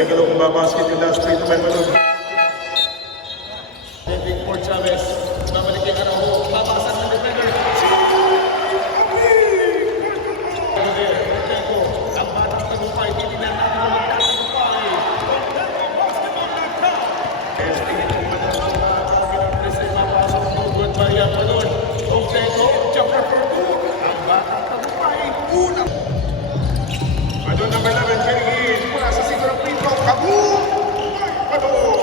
take a look kung babasket yung last play to may balon. David Fort Chavez. Babalik yung Araujo. Babasan ng defender. Ang batang tagumpay. Hindi na natin ang magkatagumpay. Testing ito. Pinag-press ay mapasok ng good by ang balon. Ompego. Jumper for two. Ang batang tagumpay. Una. Balon number 11. Getting in. Mula sa sigurang pinto. Kaboom! Balon!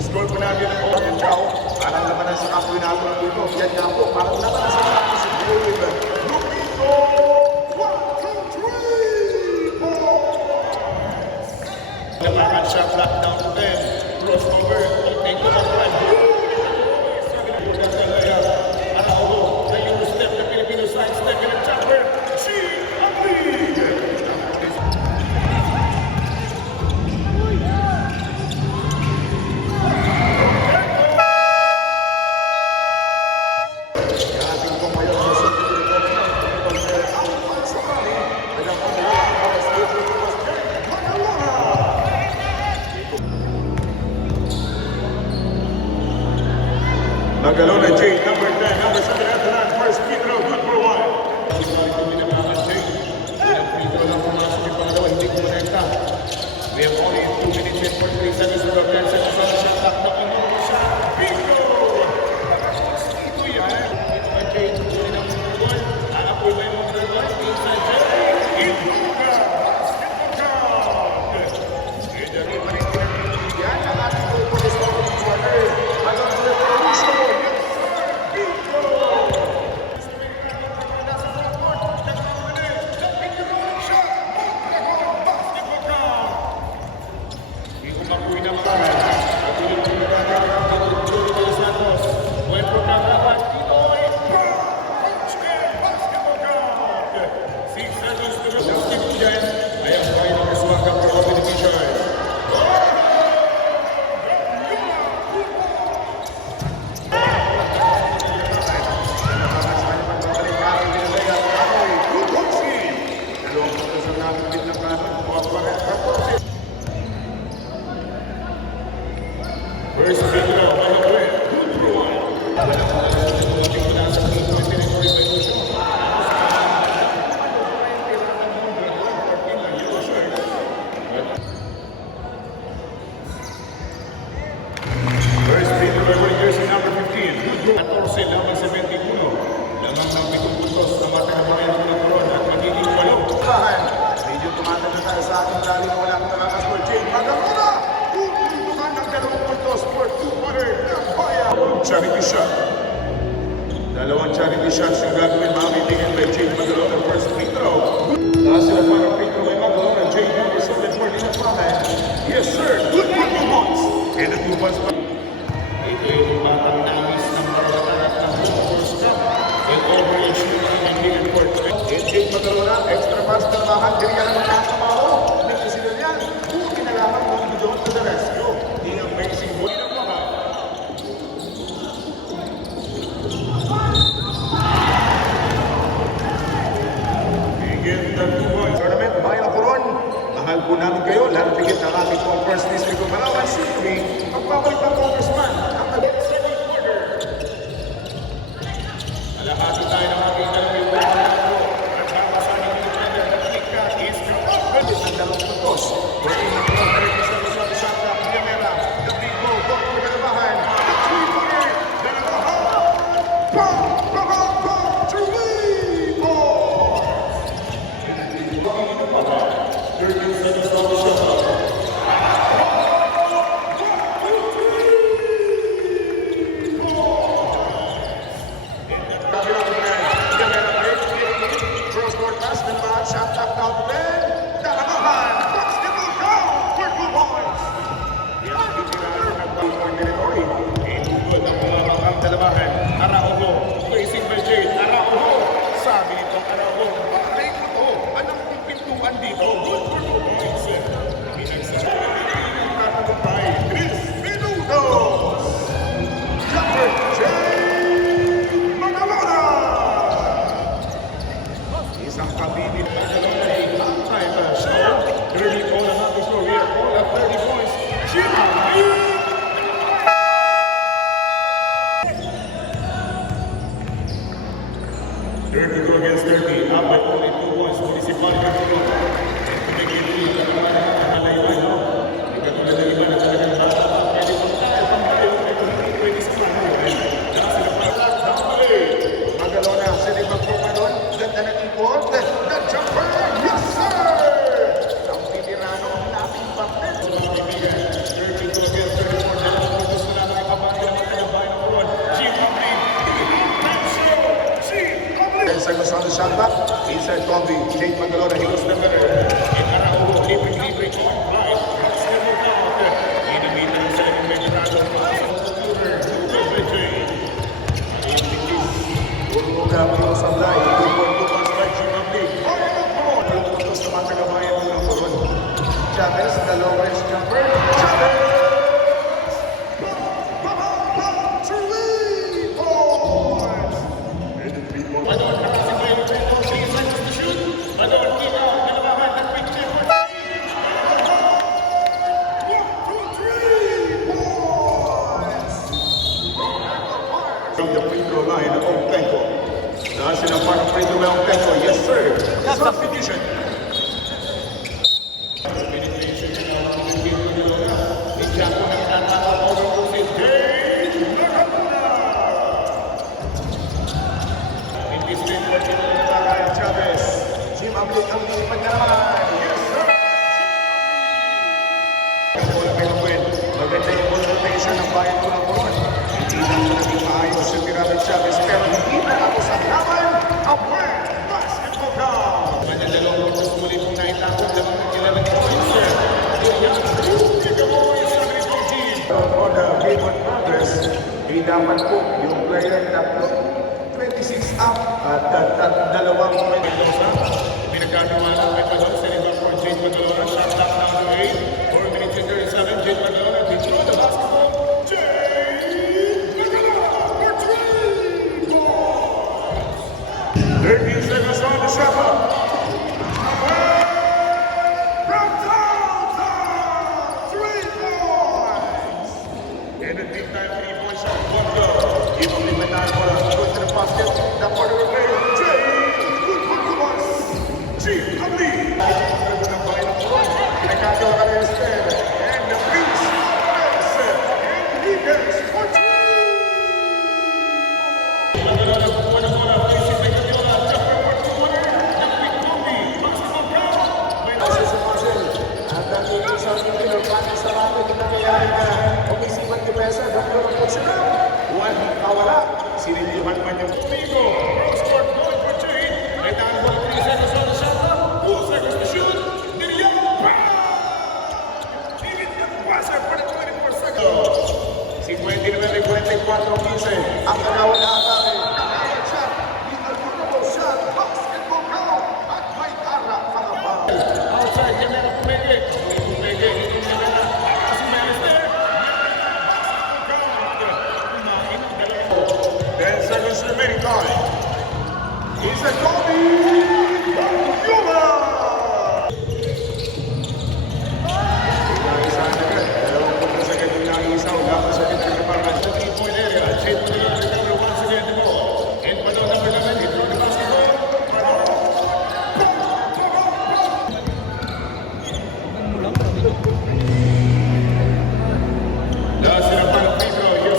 Score po natin ang Open Chow. Parang naman sa kapoy natin ang ito. Yan nga po. Parang naman sa kapoy si David. Lupito! 1, 2, 3, 4! Namangan siya. Flat down to 10. Crossover. Take to the front. Araujo. The Eurostep. The Filipino side step. And a jumper. She agreed! Magalona J, number 10, number 7, Atalan, first free throw, good for one. We have only 2 minutes and 43 seconds to go. 10 seconds on the shot clock. Knocking on the shot. Bingo! Ito yan. Ito ang J, tuloy ng number 1. Aapoy ba yung number 1? Inside J. Ito ka! Ito rin pa rin yan. Ang ating goal for this opening quarter. Hanggang sa revolution. Bingo! Makuwi na mga patuloy po na mga Santos. Buen programa Pinoy Basketball Cup. 6 seconds to go. Justin Pujan ay ang bahay ng Kasuwaka para sa Pilipinas. First free throw by the way. First free throw by jersey number 15. 14 lamang sa 21. Lamang ng 7 puntos sa mata ng mga ng Turon at magiging 8. Medyo tumatag na tayo sa ating dali na wala akong nakakascore. Jane Magalona! Tutukan ng 2 puntos for 2-quarter ng bayan. Charity shot. Dalawang charity shots yung gagawin makakitigan by Jane Magalona. First free throw. Taas sila para free throw by Magalona. Jane number 7 for Dinapahan. Yes sir, good for 2 points. And the 2 points pa. Ito yung batang namis ng maralatarap ng first cup. And overreach nyo ng Anglican Court. And Jane Magalona, extra pass na naman. Hindi ka naman nakakamaho. Hindi sila yan. Buti na lamang kung doon to the rescue. The amazing boy ng mga. Higit na 2 points. Tournament, bayan ng Coron. Mahal po namin kayo. Lalo higit na namin po ang first district of Palawan City. Magbabalik ng Chavez, the lowest jumper. Chavez! 3 points! And the 3 points. Madon, nakasabay yung 3 seconds to shoot. Madon, kick out, dalawahan, at quick tip. From the free throw line of Otenko. Nasa ng parang free throw ng Otenko. Yes, sir. Substitution. Chavez. Jim Abli ang lipad na naman. Yes, sir. Wala kayo win. Maganda yung rotation ng bayan ko ng Coron. Hindi lang siya naging maayos si Tirado Chavez pero hindi na ako sa laban. A win basketball count. Dalawang gusto muli pong naitapon. Dalawang kilala ni Pointer. For the game of progress, hindi dapat po yung player na 26 up at dalawang Mendoza, pinagkagawa ng Mendoza, setting up for Jade Badalona, shot clock down to 8, 4 minutes and 37, Jade Badalona, they throw the basketball, Jade Badalona for 3 points! 13 seconds on the shot clock. From downtown, 3 points. And a big time 3-point shot. One go. Give him the 9 for us. Go to the basket. That part of the play. Jay. Good one to us. Chief Abli. Pinagkagawa ka na yung spell. And the Prince. And he gets for 3. Badalona, kukuha ng bola, Tracy Pecadilla, jumper for 2-1, Dominic Combi, basketball count! Kasi sa Marcel, ang dating isang pinagpapit sa bakit na nangyayari na umisipan ni Pesa, doktor ang coach na. One hit kawala, sinilihan man yung Domingo, cross court goal for Jade, may down ball, 3 seconds on the shot clock, 2 seconds to shoot, Dilian, bam! Even the passer for the 24 seconds. 59-24-15, ang kanawan na atake. Nakayag siya, the unbelievable shot, basketball count, at may tara pangabang. Outside, Gemena Pumege, Pumege, hindi Gemena, si Menes there, 10 seconds remaining time. He's a Kobe Yuma! Isa na agad. Dalawang punta sa ganyan ng isa. Wala pa sa ganyan ng parang the 3-point area, Jade Badalona recover once again the ball, and Badon number 11, he throw the basketball, Last in a final free throw, yes.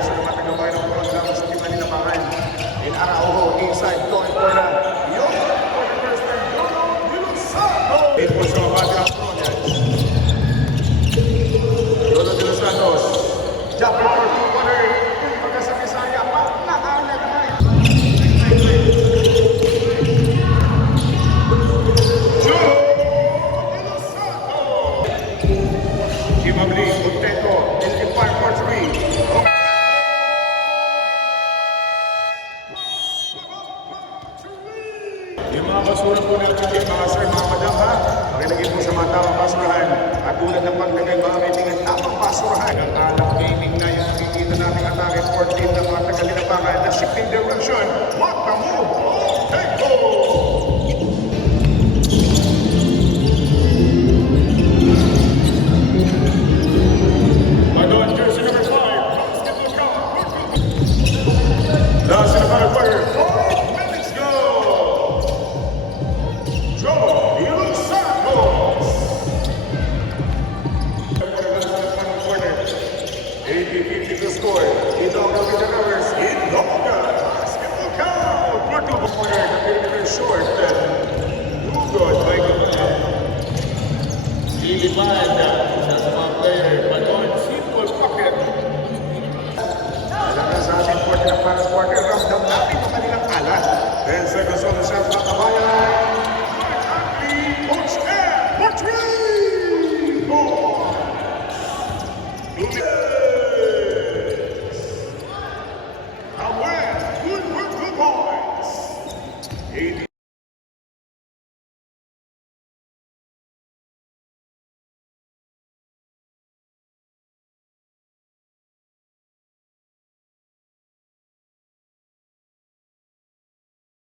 sa naman nagabay ng programa sa team nila Mahan. In Araujo, inside, going for the Yono for the first time. Yono Santos! It was so bad ang project. Yono de los Santos. Jumper for 2-1er. Pagka sa Bisaya, nahanag na. Yono de los Santos! Jim Abli, Otenko, in 5 for 3. Yung mga basura po ng ating mga sir, mga madam ha, pakilagay po sa mga tamang basurahan at tulad ng paglagay mga meeting at tamang basurahan. Ang alam gaming na yung nakikita natin atake 14 ng mga tagalinapangan na shifting direction. What the move? Take go! Badon, jersey number 5, basketball count, Last in the final quarter, 4 minutes go! Joe De Los Santos! 80-50 to score. Idonga with the numbers. Idonga! Basketball count! Marco corner, the short. Too good, Michael. lilipad siya sa mga player. Badon, simple pocket. Alam na sa ating quarter ng para quarter, ramdam natin ang kanilang alat. 10 seconds on the shot, makabayan.